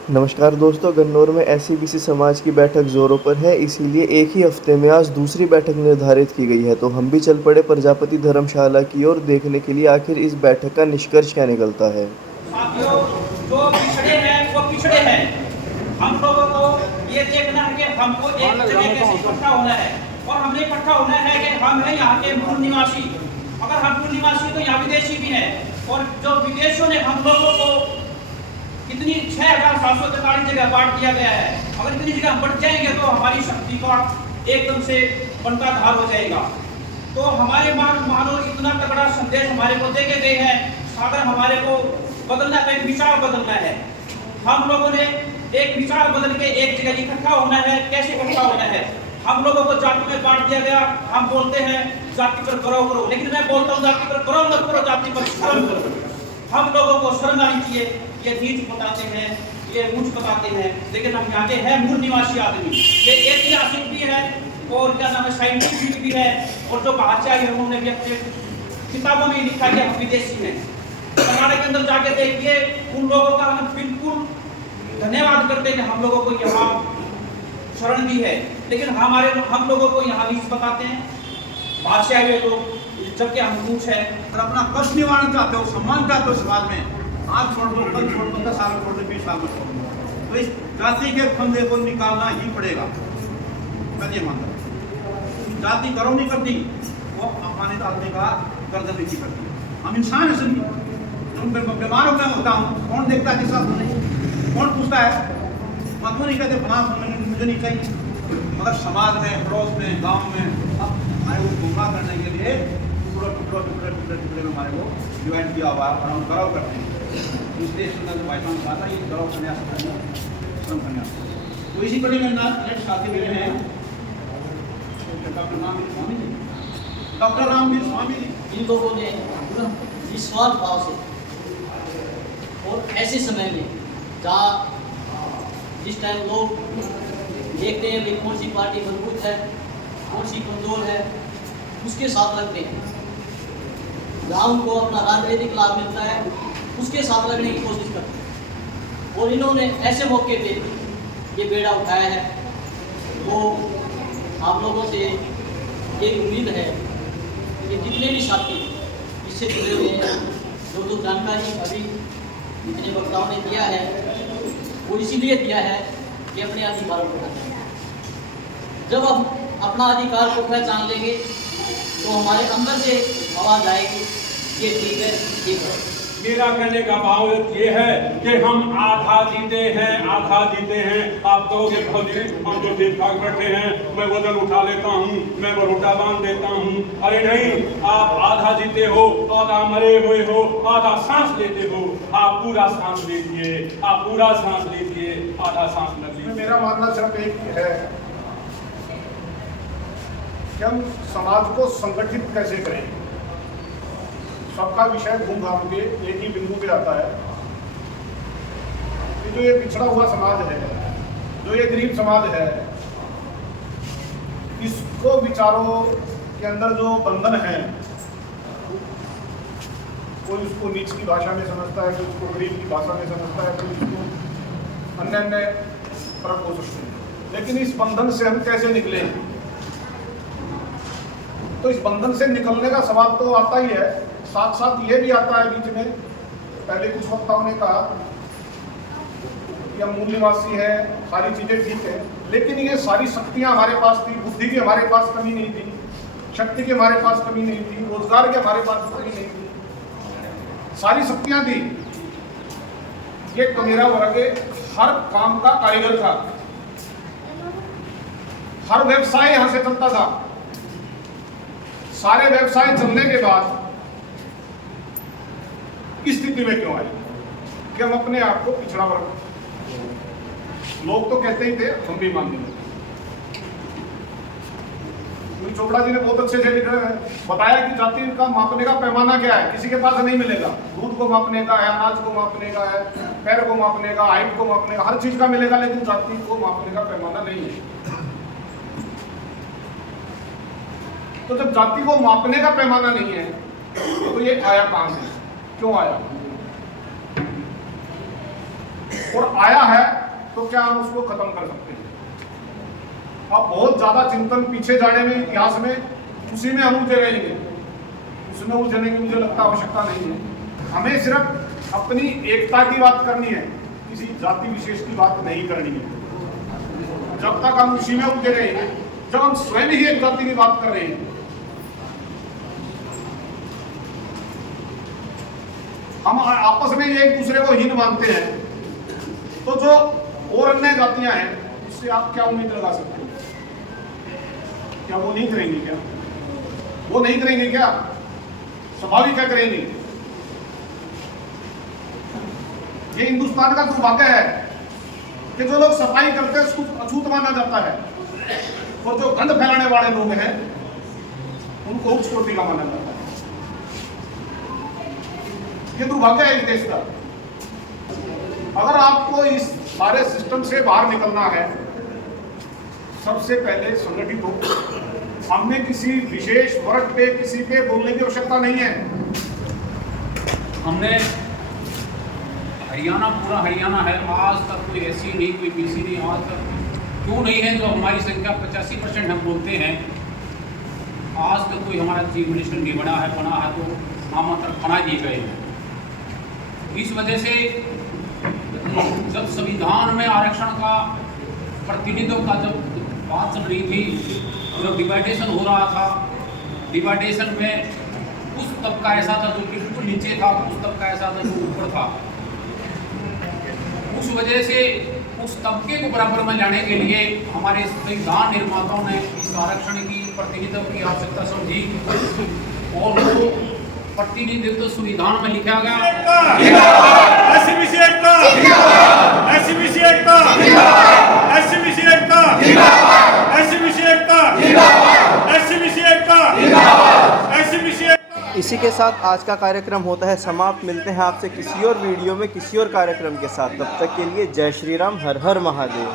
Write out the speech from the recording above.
नमस्कार दोस्तों, गन्नौर में एसईबीसी समाज की बैठक जोरों पर है। इसीलिए एक ही हफ्ते में आज दूसरी बैठक निर्धारित की गई है। तो हम भी चल पड़े प्रजापति धर्मशाला की ओर देखने के लिए आखिर इस बैठक का निष्कर्ष क्या निकलता है। साथियों, जो पिछड़े हैं वो पिछड़े हैं। हम लोगों को ये देखना है कि हमको एक जगह कैसे इकट्ठा होना है, और हमने इकट्ठा होना है कि हम हैं यहाँ के मूल निवासी। अगर हम मूल निवासी तो यहाँ विदेशी भी हैं, और जो विदेशों ने हम लोगों को इतनी 6,743 जगह बांट दिया गया है। अगर इतनी जगह हम बढ़ जाएंगे तो हमारी शक्ति का एकदम से बनता धार हो जाएगा। तो हमारे मानो इतना तगड़ा संदेश हमारे को दे के गए हैं। अगर हमारे को बदलना है, एक विचार बदलना है। हम लोगों ने एक विचार बदल के एक जगह इकट्ठा होना है। कैसे इकट्ठा होना है? हम लोगों को जाति में बांट दिया गया। हम बोलते हैं जाति पर गर्व करो, लेकिन मैं बोलता हूँ जाति पर गर्व मत करो, जाति पर शर्म करो। हम लोगों को शर्म आनी चाहिए। ये नीच बताते हैं, ये ऊंच बताते हैं, लेकिन हम यहाँ के हैं मूल निवासी आदमी। ये ऐतिहासिक भी है और क्या नाम है, साइंटिफिक भी है। और जो बाहर से आए हैं उन्होंने भी अपने किताबों में लिखा कि हम विदेशी हैं। कर्नाटक के अंदर जाके देखिए, उन लोगों का हम बिल्कुल धन्यवाद करते हैं कि हम लोगों को यहाँ शरण दी है, लेकिन हम लोगों को यहाँ नीच बताते हैं। बाहर से आए लोग जबकि हम ऊंच है। अगर अपना कष्ट निवारण चाहते हो, सम्मान चाहते हो समाज में, आज छोड़ दो, कल छोड़ दो, 10 साल छोड़ दो, 20 साल में छोड़ दो, तो इस जाति के फंदे को निकालना ही पड़ेगा। मैं ये मानता हूँ जाति गर्व नहीं करती, वो अपमानित आदमी का गर्दन नीची करती है। हम इंसान है सभी। तुम बीमार हो मैं होता हूँ, कौन देखता है किस साथ नहीं, कौन पूछता है? मत नहीं कहते बना मुझे नहीं चाहिए। मगर समाज में, पड़ोस में, गाँव में अब हमारे को गुमराह करने के लिए टुकड़े में हमारे को डिवाइड किया हुआ है, और हम गर्व करते हैं। इसलिए सुंदर भाई साहब कहा था ये गर्व संन्यास, श्रम संन्यास। तो इसी कड़ी में नेक्स्ट साथी मेरे हैं डॉक्टर रामवीर स्वामी जी। डॉक्टर रामवीर स्वामी जी, इन लोगों ने निस्वार्थ भाव से और ऐसे समय में जहाँ जिस टाइम लोग देखते हैं कि कौन सी पार्टी मजबूत है, कौन सी कमजोर है, उसके साथ लगते हैं। जहाँ उनको अपना राजनीतिक लाभ मिलता है उसके साथ लगने की कोशिश करते हैं। और इन्होंने ऐसे मौके पे ये बेड़ा उठाया है। वो आप लोगों से एक उम्मीद है कि जितने भी साथी इससे जुड़े हुए हैं, जो जानकारी अभी जितने वक्ताओं ने दिया है वो इसीलिए दिया है कि अपने अधिकारों को पहचानें। जब हम अपना अधिकार को पहचान लेंगे तो हमारे अंदर से आवाज़ आएगी ये ठीक है, ठीक है। मेरा कहने का भाव ये है कि हम आधा जीते हैं, आधा जीते हैं। आप कहोगे भौजी हम जो ठीक ठाक बैठे हैं, मैं वजन उठा लेता हूँ, मैं बरोटा बांध देता हूँ। अरे नहीं, आप आधा जीते हो, आधा मरे हुए हो, आधा सांस लेते हो। आप पूरा सांस लीजिए, आप पूरा सांस लीजिए, आधा सांस न लीजिए। मेरा मानना सिर्फ एक है कि हम समाज को संगठित कैसे करें। सबका विषय घूम घाम के एक ही बिंदु पे आता है कि जो ये पिछड़ा हुआ समाज है, जो ये गरीब समाज है, इसको विचारों के अंदर जो बंधन है, कोई उसको नीच की भाषा में समझता है, कोई उसको गरीब की भाषा में समझता है, कोई उसको अन्य अन्य फर्क हो सकते हैं। लेकिन इस बंधन से हम कैसे निकले? तो इस बंधन से निकलने का सवाल तो आता ही है, साथ साथ ये भी आता है बीच में। पहले कुछ वक्ताओं ने कहा कि हम मूल निवासी हैं, सारी चीजें ठीक है, लेकिन ये सारी शक्तियां हमारे पास थी, बुद्धि की हमारे पास कमी नहीं थी, शक्ति की हमारे पास कमी नहीं थी, रोजगार की हमारे पास कमी नहीं थी, सारी शक्तियां थी। ये कमेरा वर्ग हर काम का कारीगर था, हर व्यवसाय यहां से चलता था। सारे व्यवसाय चलने के बाद इस स्थिति में क्यों आए कि हम अपने आप को पिछड़ा वर्ग, लोग तो कहते ही थे, हम भी मानने लगे। चोपड़ा जी ने बहुत अच्छे से बताया कि जाति का मापने का पैमाना क्या है। किसी के पास नहीं मिलेगा। दूध को मापने का है, अनाज को मापने का है, पैर को मापने का, हाइट को मापने का, हर चीज का मिलेगा, लेकिन जाति को मापने का पैमाना नहीं है। तो जब जाति को मापने का पैमाना नहीं है तो ये आया कहां से, क्यों आया? और आया है तो क्या हम उसको खत्म कर सकते हैं? अब बहुत ज्यादा चिंतन पीछे जाने में, इतिहास में, उसी में हम उलझे रहेंगे। उसमें उलझने की मुझे लगता आवश्यकता नहीं है। हमें सिर्फ अपनी एकता की बात करनी है, किसी जाति विशेष की बात नहीं करनी है। जब तक हम उसी में उलझे रहेंगे, जब हम स्वयं ही एक जाति की बात कर रहे हैं, हम आपस में एक दूसरे को हीन मानते हैं, तो जो और अन्य जातियां हैं उससे आप क्या उम्मीद लगा सकते हैं? क्या वो नहीं करेंगे? क्या वो नहीं करेंगे? क्या स्वाभाविक क्या करेंगे? ये हिंदुस्तान का दुर्भाग्य है कि जो लोग सफाई करते हैं उसको अछूत माना जाता है, और जो गंद फैलाने वाले लोग हैं उनको उच्च कोटि का माना जाता है। ये दुर्भाग्य है इस देश का। अगर आपको इस सारे सिस्टम से बाहर निकलना है, सबसे पहले संगठित हो। हमने किसी विशेष वर्ग पे, किसी पे बोलने की आवश्यकता नहीं है। हमने हरियाणा, पूरा हरियाणा है, आज तक कोई एससी नहीं, कोई बीसी नहीं, आज तक क्यों नहीं है? जो हमारी संख्या 85% हम बोलते हैं, आज तक कोई हमारा चीफ मिनिस्टर नहीं बना है तो नामांतर बना दिए गए हैं। इस वजह से जब संविधान में आरक्षण का प्रतिनिधित्व का जब बात चल रही थी, जब डिवाइडेशन हो रहा था, डिवाइडेशन में उस तबका ऐसा था जो बिल्कुल नीचे था, उस तबका ऐसा था जो ऊपर था। उस वजह से उस तबके को बराबर में लाने के लिए हमारे संविधान निर्माताओं ने इस आरक्षण की प्रतिनिधित्व की आवश्यकता समझी और वो प्रतिनिधित्व संविधान में लिखा गया। इसी के साथ आज का कार्यक्रम होता है समाप्त। मिलते हैं आपसे किसी और वीडियो में, किसी और कार्यक्रम के साथ। तब तक के लिए जय श्री राम, हर हर महादेव।